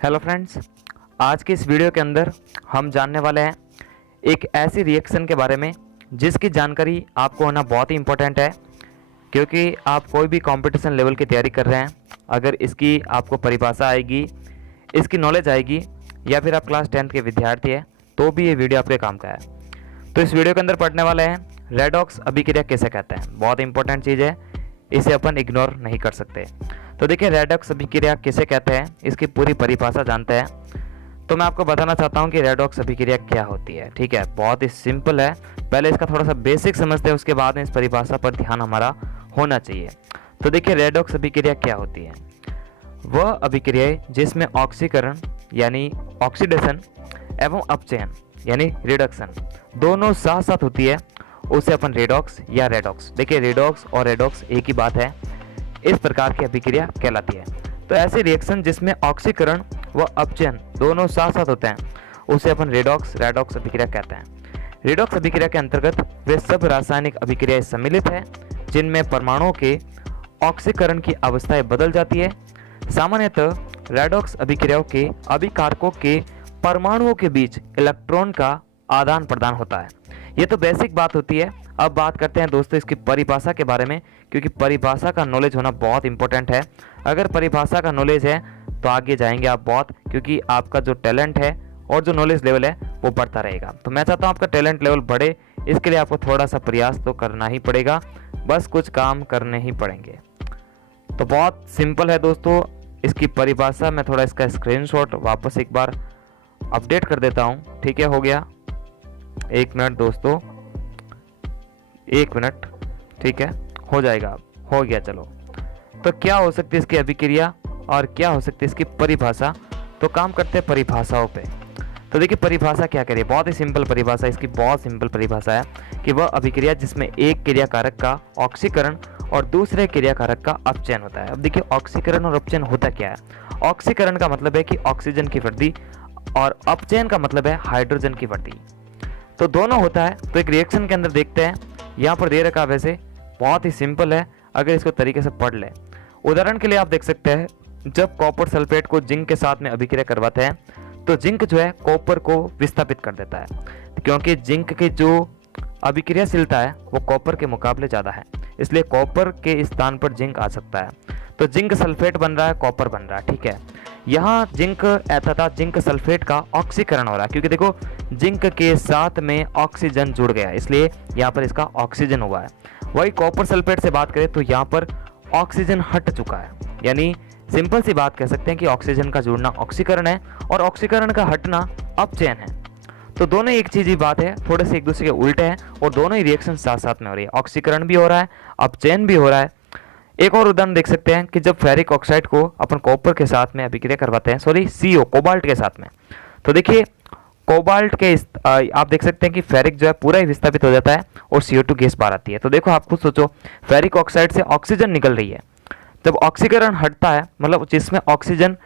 Hello friends, आज की इस वीडियो के अंदर हम जानने वाले हैं एक ऐसी रिएक्शन के बारे में जिसकी जानकारी आपको होना बहुत ही इम्पोर्टेंट है, क्योंकि आप कोई भी कंपटीशन लेवल की तैयारी कर रहे हैं। अगर इसकी आपको परिभाषा आएगी, इसकी नॉलेज आएगी, या फिर आप क्लास 10th के विद्यार्थी हैं तो भी ये वीडियो आपके काम का है। तो इस वीडियो के अंदर पढ़ने वाले हैं रेडॉक्स अभिक्रिया किसे कहते हैं। बहुत इंपॉर्टेंट चीज़ है, इसे अपन इग्नोर नहीं कर सकते। तो देखिए, रेडॉक्स अभिक्रिया किसे कहते हैं, इसकी पूरी परिभाषा जानते हैं। तो मैं आपको बताना चाहता हूँ कि रेडॉक्स अभिक्रिया क्या होती है। ठीक है, बहुत ही सिंपल है। पहले इसका थोड़ा सा बेसिक समझते हैं, उसके बाद में इस परिभाषा पर ध्यान हमारा होना चाहिए। तो देखिए, रेडॉक्स अभिक्रिया क्या होती है। वह अभिक्रिया जिसमें ऑक्सीकरण यानी ऑक्सीडेशन एवं अपचयन यानी रिडक्शन दोनों साथ साथ होती है, उसे अपन रेडॉक्स या रेडॉक्स, देखिए रेडॉक्स और रेडॉक्स एक ही बात है, इस प्रकार की अभिक्रिया कहलाती है। तो ऐसी रिएक्शन जिसमें ऑक्सीकरण व अपचयन दोनों साथ साथ होते हैं उसे अपन रेडॉक्स अभिक्रिया कहते हैं। रेडॉक्स अभिक्रिया के अंतर्गत वे सब रासायनिक अभिक्रियाएं सम्मिलित है जिनमें परमाणुओं के ऑक्सीकरण की अवस्थाएं बदल जाती है। सामान्यतः रेडॉक्स अभिक्रियाओं के अभिकारकों के परमाणुओं के बीच इलेक्ट्रॉन का आदान प्रदान होता है। ये तो बेसिक बात होती है। अब बात करते हैं दोस्तों इसकी परिभाषा के बारे में, क्योंकि परिभाषा का नॉलेज होना बहुत इंपॉर्टेंट है। अगर परिभाषा का नॉलेज है तो आगे जाएंगे आप बहुत, क्योंकि आपका जो टैलेंट है और जो नॉलेज लेवल है वो बढ़ता रहेगा। तो मैं चाहता हूँ आपका टैलेंट लेवल बढ़े, इसके लिए आपको थोड़ा सा प्रयास तो करना ही पड़ेगा, बस कुछ काम करने ही पड़ेंगे। तो बहुत सिंपल है दोस्तों इसकी परिभाषा। मैं थोड़ा इसका स्क्रीनशॉट वापस एक बार अपडेट कर देता हूँ। ठीक है, हो गया, 1 मिनट दोस्तों, 1 मिनट, ठीक है, हो जाएगा, हो गया। चलो, तो क्या हो सकती है इसकी अभिक्रिया और क्या हो सकती है इसकी परिभाषा। तो काम करते हैं परिभाषाओं पे। तो देखिए, परिभाषा क्या करिए, बहुत ही सिंपल परिभाषा, इसकी बहुत सिंपल परिभाषा है कि वह अभिक्रिया जिसमें एक क्रियाकारक का ऑक्सीकरण और दूसरे क्रियाकारक का अपचयन होता है। अब देखिए, ऑक्सीकरण और अपचयन होता क्या है। ऑक्सीकरण का मतलब है कि ऑक्सीजन की वृद्धि और अपचयन का मतलब है हाइड्रोजन की वृद्धि। तो दोनों होता है। तो एक रिएक्शन के अंदर देखते हैं, यहाँ पर दे रखा, वैसे बहुत ही सिंपल है अगर इसको तरीके से पढ़ ले। उदाहरण के लिए आप देख सकते हैं, जब कॉपर सल्फेट को जिंक के साथ में अभिक्रिया करवाते हैं तो जिंक जो है कॉपर को विस्थापित कर देता है, क्योंकि जिंक की जो अभिक्रियाशीलता है वो कॉपर के मुकाबले ज़्यादा है, इसलिए कॉपर के स्थान पर जिंक आ सकता है। तो जिंक सल्फेट बन रहा है, कॉपर बन रहा है। ठीक है, यहाँ जिंक तथा जिंक सल्फेट का ऑक्सीकरण हो रहा है, क्योंकि देखो जिंक के साथ में ऑक्सीजन जुड़ गया, इसलिए यहाँ पर इसका ऑक्सीजन हुआ है। वही कॉपर सल्फेट से बात करें तो यहाँ पर ऑक्सीजन हट चुका है, यानी सिंपल सी बात कह सकते हैं कि ऑक्सीजन का जुड़ना ऑक्सीकरण है और ऑक्सीकरण का हटना अपचयन है। तो दोनों एक चीज ही बात है, थोड़े से एक दूसरे के उल्टे हैं और दोनों ही रिएक्शन साथ साथ में हो रही है। ऑक्सीकरण भी हो रहा है, अपचयन भी हो रहा है। एक और उदाहरण देख सकते हैं कि जब फेरिक ऑक्साइड को अपन कॉपर के साथ में अभिक्रिया करवाते हैं, सॉरी CO कोबाल्ट के साथ में, तो देखिए कोबाल्ट के आप देख सकते हैं कि फेरिक जो है पूरा ही विस्थापित हो जाता है और CO2 गैस बाहर आती है। तो देखो, आप खुद सोचो, फेरिक ऑक्साइड से ऑक्सीजन निकल रही है, जब ऑक्सीकरण हटता है मतलब जिसमें ऑक्सीजन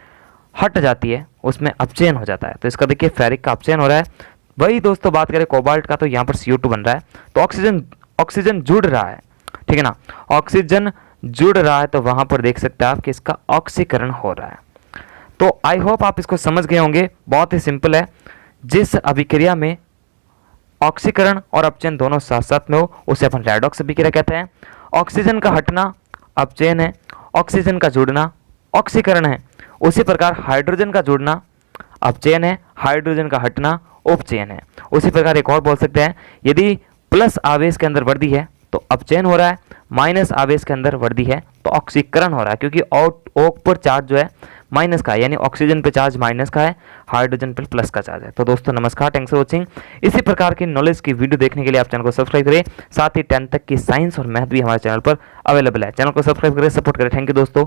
हट जाती है उसमें अपचयन हो जाता है। तो इसका देखिए फेरिक का अपचयन हो रहा है। वही दोस्तों बात करें कोबाल्ट का, तो यहाँ पर CO2 बन रहा है, तो ऑक्सीजन जुड़ रहा है। ठीक है ना, ऑक्सीजन जुड़ रहा है, तो वहां पर देख सकते हैं आप कि इसका ऑक्सीकरण हो रहा है। तो आई होप आप इसको समझ गए होंगे, बहुत ही सिंपल है। जिस अभिक्रिया में ऑक्सीकरण और अपचयन दोनों साथ साथ में हो उसे अपन रेडॉक्स अभिक्रिया कहते हैं। ऑक्सीजन का हटना अपचयन है, ऑक्सीजन का जुड़ना ऑक्सीकरण है। उसी प्रकार हाइड्रोजन का जुड़ना अपचयन है, हाइड्रोजन का हटना उपचयन है। उसी प्रकार एक और बोल सकते हैं, यदि प्लस आवेश के अंदर वृद्धि है तो अपचयन हो रहा है, माइनस आवेश के अंदर वृद्धि है तो ऑक्सीकरण हो रहा है, क्योंकि ओक पर चार्ज जो है माइनस का है, यानी ऑक्सीजन पे चार्ज माइनस का है, हाइड्रोजन पर प्लस का चार्ज है। तो दोस्तों नमस्कार, थैंक्स फॉर वॉचिंग। इसी प्रकार की नॉलेज की वीडियो देखने के लिए आप चैनल को सब्सक्राइब करें, साथ ही 10th तक की साइंस और मैथ भी हमारे चैनल पर अवेलेबल है। चैनल को सब्सक्राइब करें, सपोर्ट करें। थैंक यू दोस्तों।